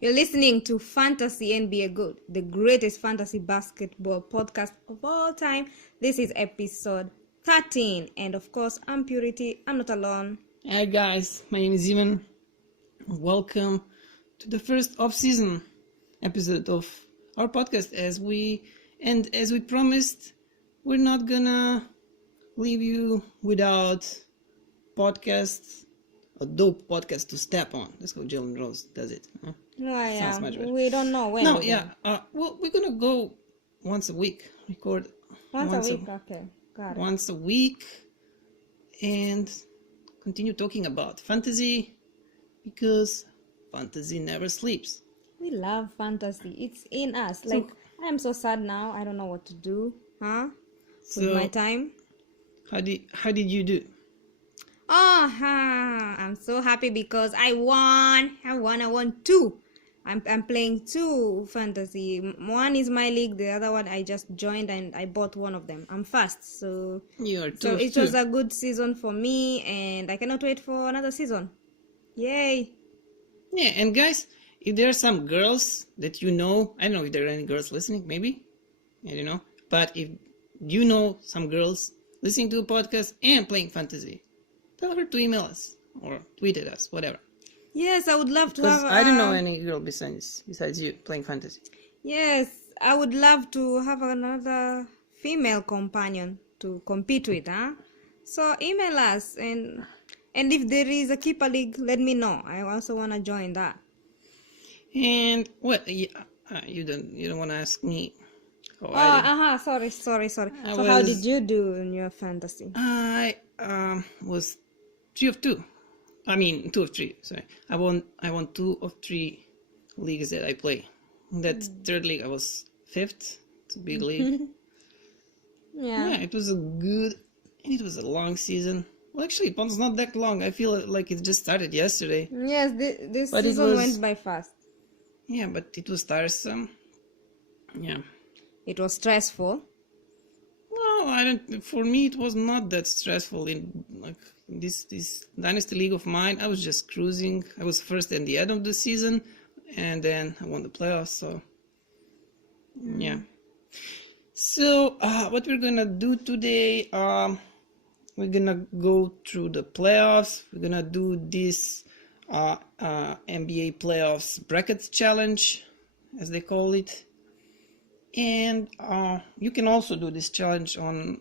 You're listening to Fantasy NBA Good, the greatest fantasy basketball podcast of all time. This is episode 13. And of course, I'm Purity. I'm not alone. Hi guys, my name is Ivan. Welcome to the first off-season episode of our podcast. As we promised, we're not gonna leave you without podcasts, a dope podcast to step on. That's how Jalen Rose does it. Huh? Yeah. We don't know when. No, yeah. Well, we're gonna go once a week. Record once a week. Okay, got it. Once a week, and continue talking about fantasy because fantasy never sleeps. We love fantasy. It's in us. Like, I am so sad now. I don't know what to do. With my time. How did you do? I'm so happy because I won. I won two. I'm playing two fantasy. One is my league. The other one I just joined and I bought one of them. I'm fast. So it was a good season for me and I cannot wait for another season. Yay. Yeah, and guys, if there are some girls that you know, I don't know if there are any girls listening, maybe, I don't know, but if you know some girls listening to a podcast and playing fantasy, tell her to email us or tweet at us, whatever. Yes, I would love to have... I don't know any girl besides you playing fantasy. Yes, I would love to have another female companion to compete with, So email us and if there is a keeper league, let me know. I also want to join that. And what? You don't want to ask me? Sorry. So how did you do in your fantasy? I was 3 of 2. I mean 2 of 3. Sorry, I won 2 of 3 leagues that I play. That third league I was 5th. It's a big league. Yeah, it was a long season. Well, actually, it was not that long. I feel like it just started yesterday. Yes, this season went by fast. Yeah, but it was tiresome. Yeah. It was stressful. No, for me, it was not that stressful. In this Dynasty League of mine, I was just cruising. I was first in the end of the season, and then I won the playoffs. So, yeah. So, what we're gonna do today? We're gonna go through the playoffs. We're gonna do this NBA playoffs brackets challenge, as they call it. And you can also do this challenge on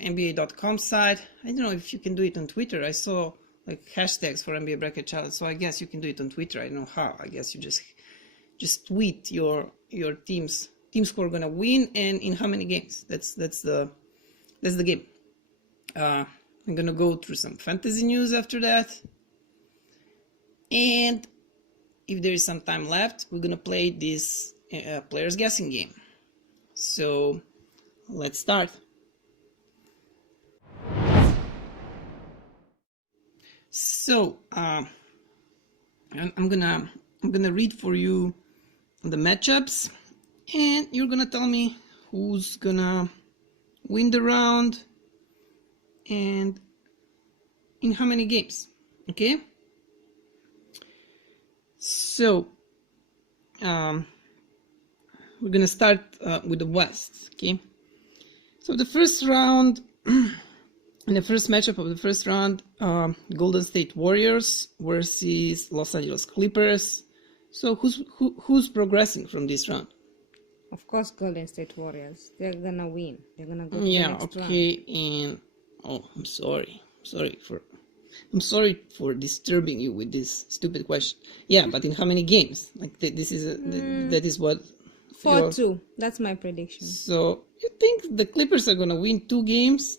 NBA.com site. I don't know if you can do it on Twitter. I saw like hashtags for NBA bracket challenge, so I guess you can do it on Twitter. I don't know how. I guess you just tweet your teams who are gonna win and in how many games. That's the game. I'm gonna go through some fantasy news after that, and if there is some time left, we're gonna play this players guessing game. So let's start. So I'm gonna read for you the matchups, and you're gonna tell me who's gonna win the round and in how many games. Okay? So we're gonna start with the West. Okay? So the first round, in the first matchup of the first round, Golden State Warriors versus Los Angeles Clippers. So who's progressing from this round? Of course, Golden State Warriors. They're gonna win. They're gonna go to the next round. And I'm sorry for disturbing you with this stupid question. Yeah, but in how many games? Like this is that is what 4-2. That's my prediction. So you think the Clippers are gonna win 2 games?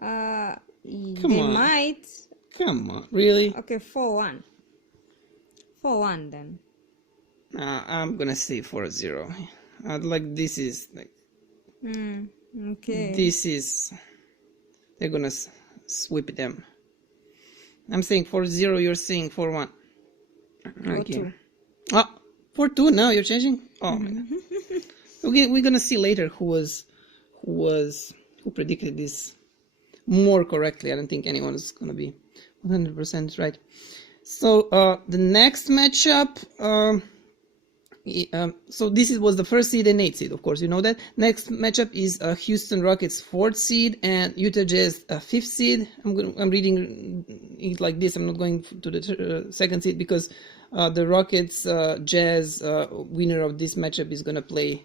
They might. Come on, really? Okay, 4-1. 4-1 then. I'm gonna say 4-0. Like this is like. Okay. This is. They're gonna sweep them. I'm saying 4-0. You're saying 4-1. Okay. 4-2. Now you're changing. Oh my god. Okay, we're gonna see later who predicted this more correctly. I don't think anyone is gonna be 100% right. So the next matchup, So this was the first seed and 8th seed, of course, you know that. Next matchup is Houston Rockets 4th seed and Utah Jazz 5th seed. I'm reading it like this. I'm not going to the 2nd seed because the Rockets Jazz winner of this matchup is gonna play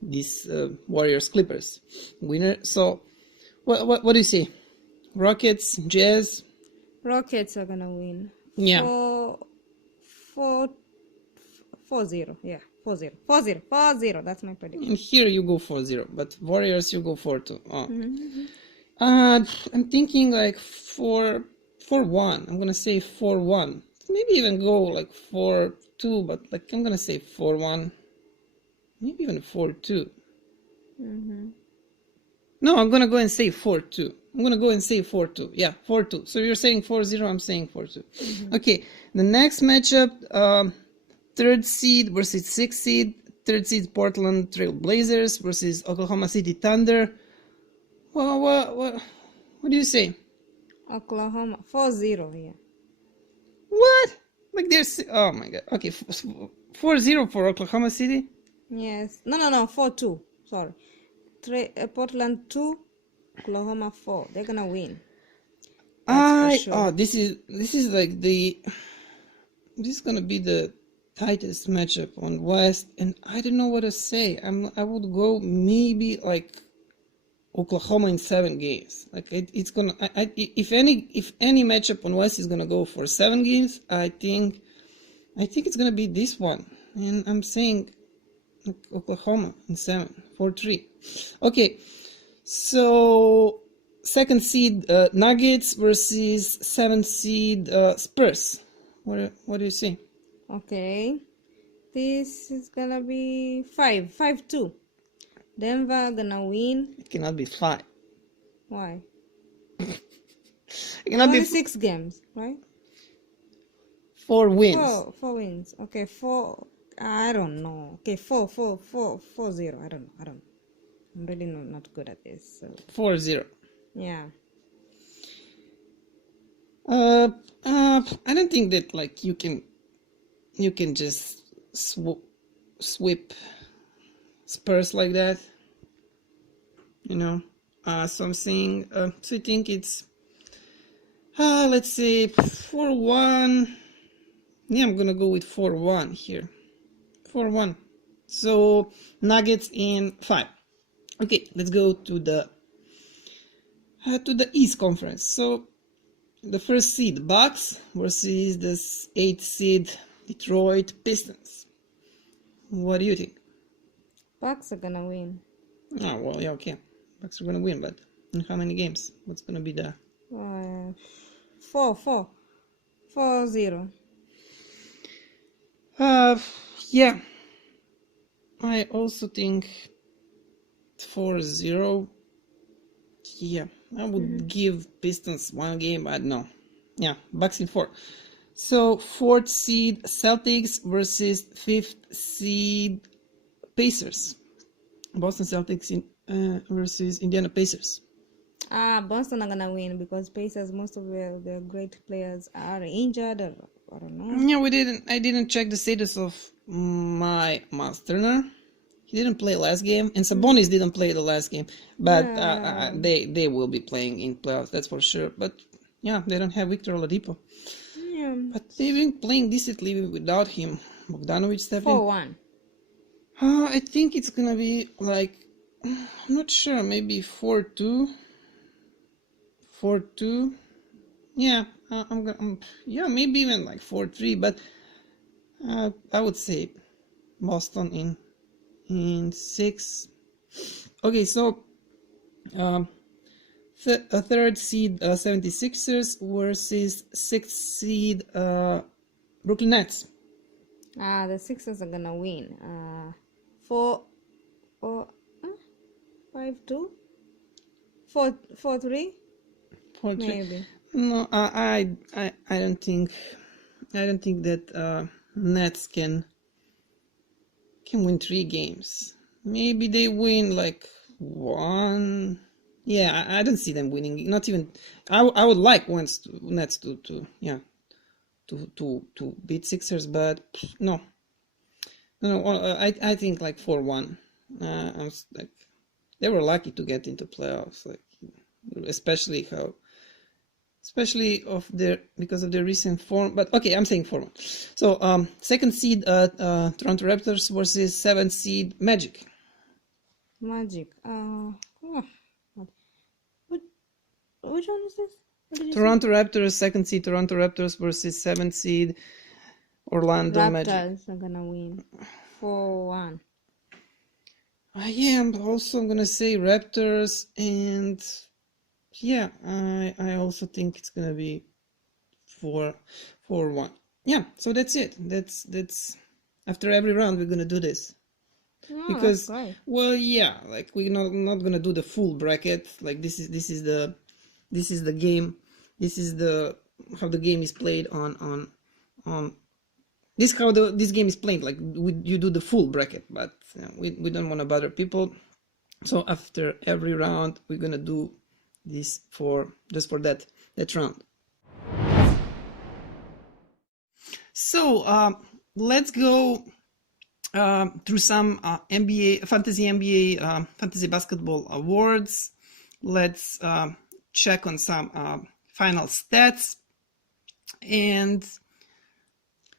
this Warriors Clippers winner. So what do you say? Rockets, Jazz? Rockets are gonna win. Yeah. 4-0. Yeah, 4-0. 4-0. 4-0. That's my prediction. And here you go 4-0, but Warriors you go 4-2. Oh. I'm thinking like 4-1. I'm gonna say 4-1. Maybe even go like 4-2, but like I'm gonna say 4-1. Maybe even 4-2. No, I'm gonna go and say 4-2. I'm gonna go and say 4-2. Yeah, 4-2. So you're saying 4-0, I'm saying 4-2. Okay, the next matchup, 3rd seed versus 6th seed. 3rd seed Portland Trail Blazers versus Oklahoma City Thunder. Well, what do you say? Oklahoma 4-0. Yeah. What? Like there's, oh my god. Okay, 4-0 for Oklahoma City. Yes. No. 4-2. Sorry. Portland 2, Oklahoma 4. They're gonna win. That's for sure. This is like this is gonna be the tightest matchup on West, and I don't know what to say. I would go maybe like Oklahoma in 7 games. Like it's gonna. If any matchup on West is gonna go for 7 games, I think it's gonna be this one, and I'm saying Oklahoma in 7, 4-3. Okay, so 2nd seed Nuggets versus 7th seed Spurs. What do you say? Okay. This is gonna be 5-2. Denver gonna win. It cannot be 5. Why? It cannot Only be 6 games, right? 4 wins. 4 wins. Okay, 4. I don't know. Okay, 4-0. I don't know. I'm really not good at this. So 4-0. yeah. I don't think that like you can just sweep Spurs like that. You know. So I'm saying. So I think it's. Let's say 4-1. Yeah, I'm gonna go with 4-1 here. 4-1. So Nuggets in 5. Okay, let's go to the East Conference. So the 1st seed Bucks versus the 8th seed Detroit Pistons. What do you think? Bucks are gonna win. Oh well, yeah, okay. Bucks are gonna win, but in how many games? What's gonna be the 4-0. Yeah. I also think 4-0. Yeah, I would give Pistons 1 game, but no. Yeah, Bucks in 4. So 4th seed Celtics versus 5th seed Pacers. Boston Celtics versus Indiana Pacers. Boston are gonna win because Pacers, most of their great players are injured, or I don't know. Yeah, I didn't check the status of my Miles Turner. He didn't play last game, and Sabonis didn't play the last game. But they will be playing in playoffs, that's for sure. But yeah, they don't have Victor Oladipo. Yeah. But they've been playing decently without him. Bogdanovic stepped in. 4-1. I think it's gonna be like, I'm not sure, maybe 4-2. 4-2. Yeah, yeah, maybe even like 4-3. But I would say Boston in 6. Okay, so 3rd seed 76ers versus 6th seed Brooklyn Nets. The Sixers are gonna win. 4-2, 5-2, 4-3, 4-3. maybe. No, I don't think that Nets can win 3 games. Maybe they win like 1. Yeah, I don't see them winning. Not even. I would like Nets to beat Sixers, but no. No, I think like 4-1. Like they were lucky to get into playoffs, like especially because of their recent form. But okay, I'm saying 4-1. So second seed Toronto Raptors versus seventh seed Magic. Magic. Which one is this? What did you Toronto Raptors, second seed Toronto Raptors versus seventh seed Orlando say? Magic. Raptors are gonna win 4-1. Yeah, I'm gonna say Raptors, and yeah, I also think it's gonna be 4-1. Yeah, so that's it. That's after every round we're gonna do this. Because that's great. well, yeah, like we're not gonna do the full bracket. Like this is the game. This is how the game is played on this is how this game is played. Like you do the full bracket, but we don't want to bother people. So after every round, we're gonna do this just for that round. So let's go through some fantasy basketball awards. Let's check on some final stats. And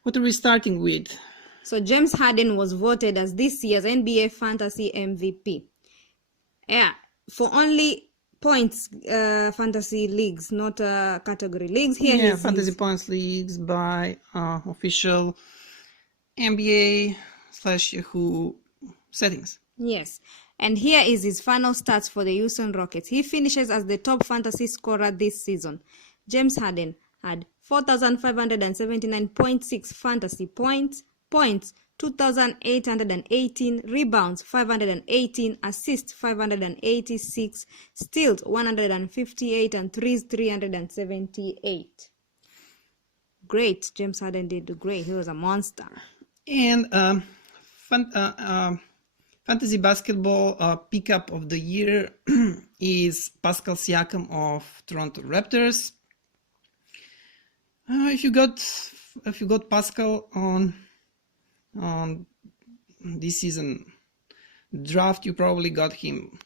what are we starting with? So James Harden was voted as this year's NBA Fantasy MVP. Yeah, for only points fantasy leagues, not category leagues. Here fantasy points leagues by official NBA/Yahoo settings. Yes, and here is his final stats for the Houston Rockets. He finishes as the top fantasy scorer this season. James Harden had 4,579.6 fantasy points, 2,818, rebounds 518, assists 586, steals 158, and threes 378. Great, James Harden did great. He was a monster. And fantasy basketball pickup of the year is Pascal Siakam of Toronto Raptors. If you got Pascal on this season draft, you probably got him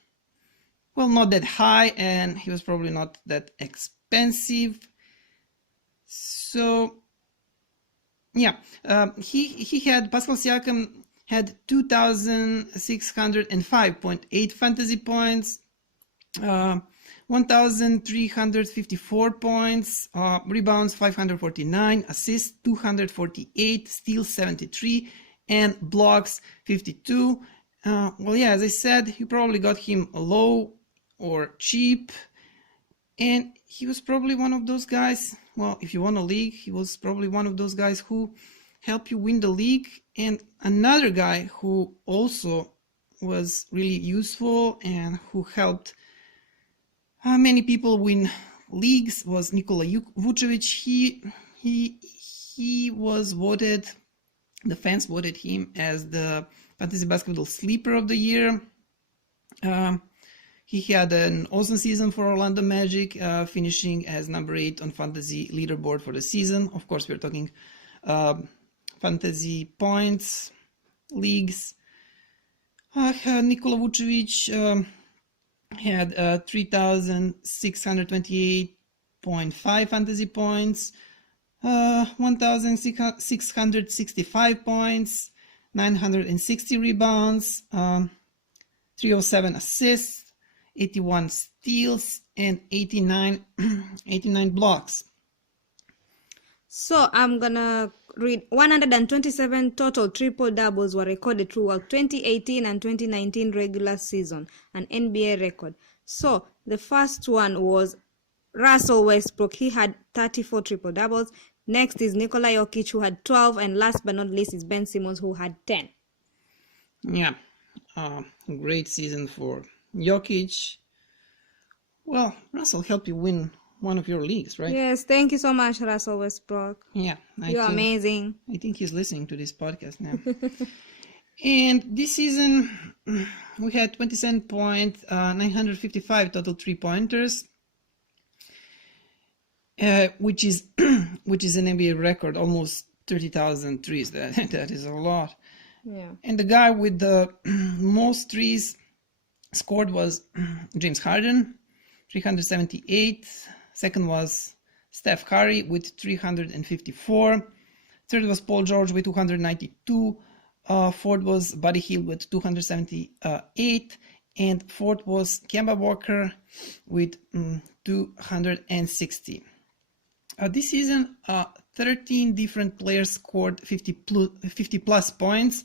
not that high, and he was probably not that expensive. So yeah, Pascal Siakam had 2,605.8 fantasy points, 1,354 points, rebounds 549, assists 248, steals 73, and blocks 52. As I said, you probably got him low or cheap, and he was probably one of those guys. Well, if you won a league, he was probably one of those guys who helped you win the league. And another guy who also was really useful and who helped many people win leagues was Nikola Vucevic. He was voted, the fans voted him as the fantasy basketball sleeper of the year. He had an awesome season for Orlando Magic, finishing as number 8 on fantasy leaderboard for the season. Of course, we're talking fantasy points leagues. Nikola Vucevic had 3,628.5 fantasy points, 1,665 points, 960 rebounds, 307 assists, 81 steals, and 89 blocks. So I'm gonna read 127 total triple doubles were recorded throughout 2018 and 2019 regular season, an NBA record. So the first one was Russell Westbrook. He had 34 triple doubles. Next is Nikola Jokic, who had 12, and last but not least is Ben Simmons, who had 10. Yeah, great season for Jokic. Well, Russell helped you win one of your leagues, right? Yes, thank you so much, Russell Westbrook. Yeah, you're amazing. I think he's listening to this podcast now. And this season, we had 27.955 total 3-pointers, which is an NBA record, almost 30,000 threes. That is a lot. Yeah. And the guy with the most threes scored was James Harden, 378. Second was Steph Curry with 354. Third was Paul George with 292. Fourth was Buddy Hield with 278. And fourth was Kemba Walker with 260. This season, 13 different players scored 50 plus points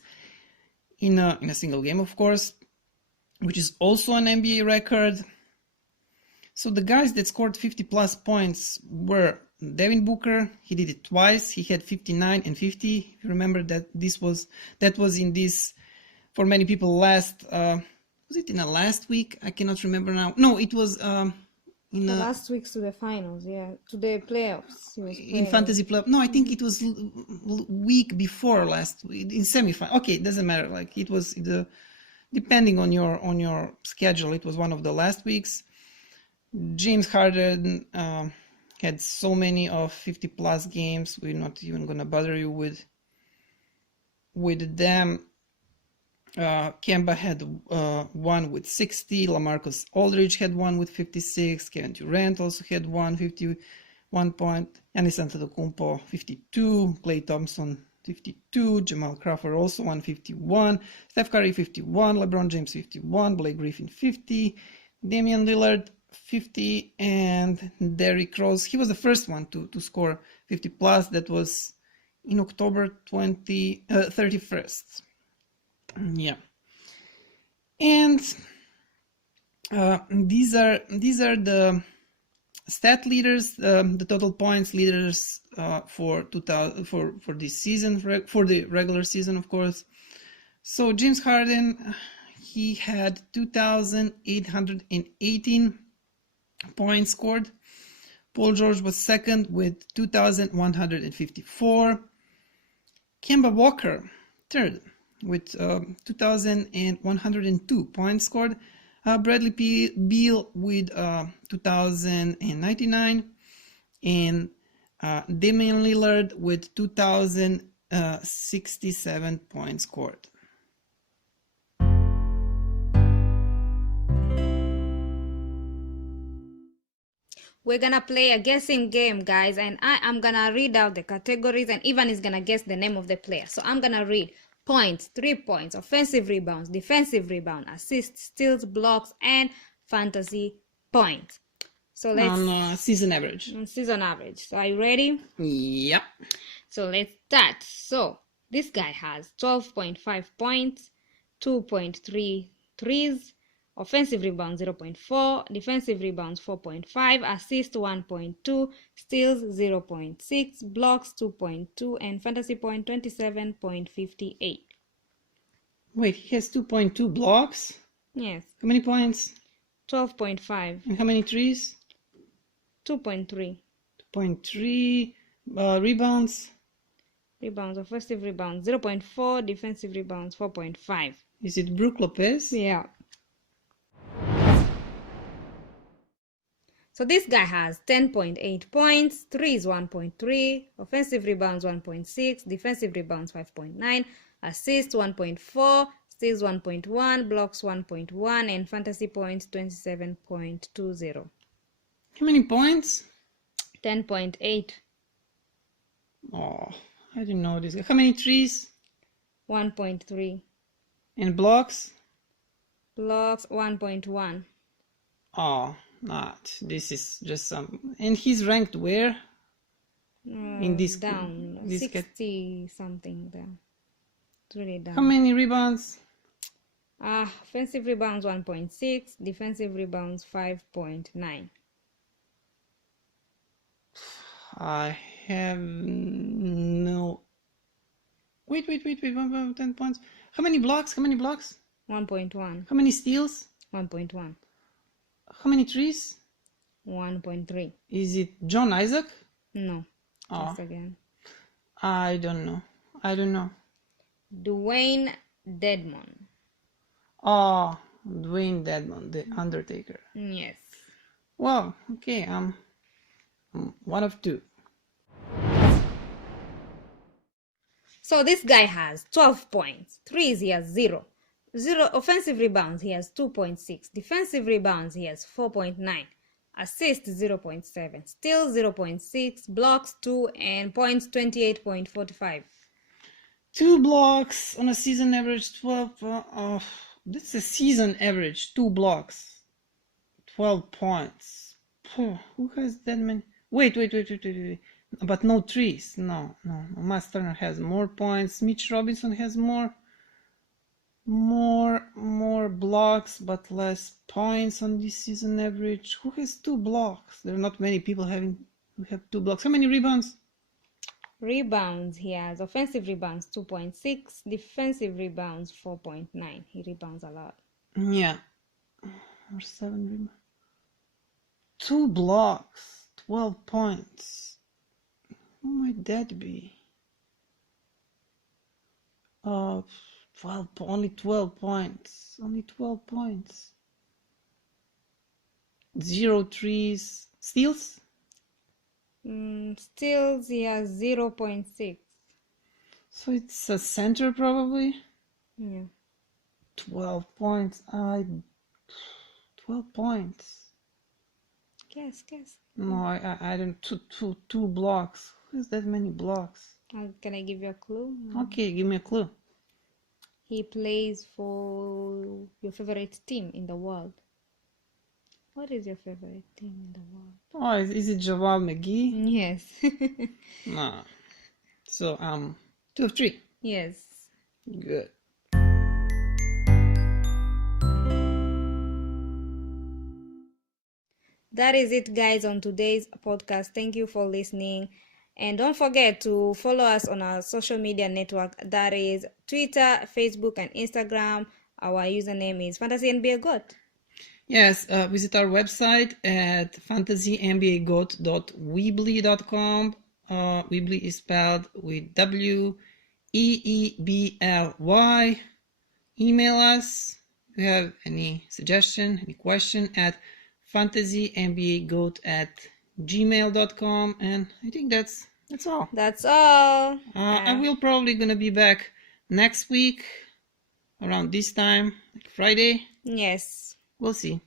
in a single game, of course, which is also an NBA record. So the guys that scored 50 plus points were Devin Booker. He did it twice. He had 59 and 50. If you remember that was in this, for many people, last was it in a last week? I cannot remember now. No, it was in The last weeks to the finals, yeah, to the playoffs. He was in playing. fantasy play. No, I think it was week before last, in semifinal. Okay, it doesn't matter. Like it was depending on your schedule. It was one of the last weeks. James Harden had so many of 50 plus games. We're not even gonna bother you with them. Kemba had one with 60. LaMarcus Aldridge had one with 56. Kevin Durant also had 51 point. Giannis Antetokounmpo 52. Klay Thompson 52. Jamal Crawford also 151. Steph Curry 51. LeBron James 51. Blake Griffin 50. Damian Lillard 50. And Derrick Rose. He was the first one to score 50 plus. That was in October 31st. Yeah, and these are the stat leaders, the total points leaders for this season, for the regular season, of course. So James Harden, he had 2,818 points scored. Paul George was second with 2,154. Kemba Walker third with 2,102 points scored. Bradley Beal with 2,099, and Damian Lillard with 2,067 points scored. We're gonna play a guessing game, guys, and I am gonna read out the categories, and Ivan is gonna guess the name of the player. So I'm gonna read points, 3 points, offensive rebounds, defensive rebound, assists, steals, blocks, and fantasy points. So let's on season average. on season average. So are you ready? Yep. So let's start. So this guy has 12.5 points, 2.3 threes, offensive rebounds 0.4, defensive rebounds 4.5, assists 1.2, steals 0.6, blocks 2.2, and fantasy point 27.58. Wait, he has 2.2 blocks? Yes. How many points? 12.5. And how many threes? 2.3. 2.3 rebounds. Rebounds, offensive rebounds 0.4, defensive rebounds 4.5. Is it Brook Lopez? Yeah. So this guy has 10.8 points, threes 1.3, offensive rebounds 1.6, defensive rebounds 5.9, assists 1.4, steals 1.1, blocks 1.1, and fantasy points 27.20. How many points? 10.8. Oh, I didn't know this guy. How many threes? 1.3. And blocks? Blocks 1.1. Oh, not. This is just some. And he's ranked where? In this down this 60 something there. It's really down. How many rebounds? Offensive rebounds 1.6, defensive rebounds 5.9. I have no. Wait. 10 points. How many blocks? 1.1. How many steals? 1.1. How many threes? 1.3. Is it John Isaac? No. Oh. Just again. I don't know. Dwayne Dedmon. Oh, Dwayne Dedmon, the Undertaker. Yes. Well, okay, I'm one of two. So this guy has 12 points. Threes, he has 0. 0 offensive rebounds, he has 2.6. Defensive rebounds, he has 4.9. Assists, 0.7. Steals, 0.6. Blocks, 2. And points, 28.45. 2 blocks on a season average 12. That's a season average. 2 blocks. 12 points. Who has that many? Wait. But no threes. No. Miles Turner has more points. Mitch Robinson has more blocks but less points on this season average. Who has 2 blocks? There are not many people who have 2 blocks. How many rebounds? Rebounds, he has offensive rebounds 2.6, defensive rebounds 4.9. He rebounds a lot. Yeah. Or 7 rebounds. 2 blocks, 12 points. Who might that be? 12, only 12 points. Only 12 points. 0 threes. Steals? Steals, he has 0.6. So it's a center probably. Yeah. 12 points. 12 points. Guess. No, I don't. Two blocks. Who has that many blocks? Can I give you a clue? Okay, give me a clue. He plays for your favorite team in the world. What is your favorite team in the world? Oh, is it Javal McGee? Yes. No. So 2 of 3. Yes. Good. That is it, guys, on today's podcast. Thank you for listening. And don't forget to follow us on our social media network. That is Twitter, Facebook, and Instagram. Our username is FantasyNBAGOAT. Yes, visit our website at fantasynbagoat.weebly.com. Weebly is spelled with WEEBLY. Email us if you have any suggestion, any question at fantasynbagoat@gmail.com. And I think that's all. That's all. I will probably gonna be back next week around this time, like Friday. Yes. We'll see.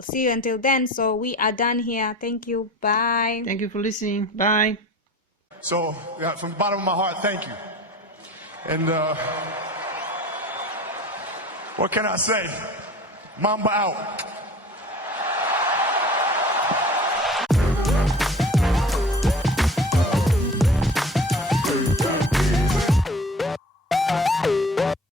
See you until then. So we are done here. Thank you. Bye. Thank you for listening. Bye. So, yeah, from the bottom of my heart, thank you. And what can I say? Mamba out.